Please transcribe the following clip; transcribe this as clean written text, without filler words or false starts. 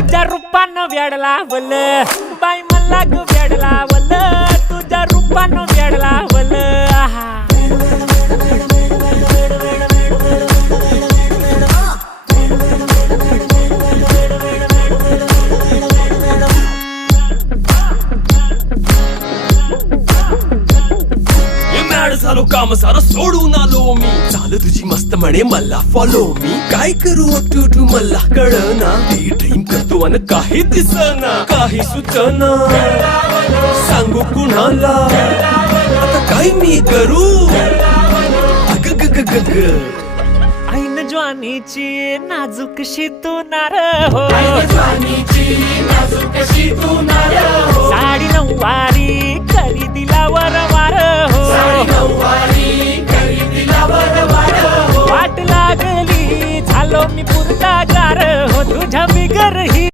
तुझ्या रूपानं वेड लावल बाई मला ग वेड लावल तुझ्या रूपानं वेड लावल झालो काम सारं सोडून आलो मी चाल तुझी मस्त म्हणे मला फॉलो मी काय करू टू मला कळना ती ड्रीम करतो अन काही दिसना काही सुचना सांगू कुणाला आता काय मी करू अग ग ग ग ग ऐन ज्वानीची नाजूकशी तू नार हो साडी नऊवारी करी दिला वरवार हो वाट लागली झालो मी पुरता गार हो तुझ्या बिगर ही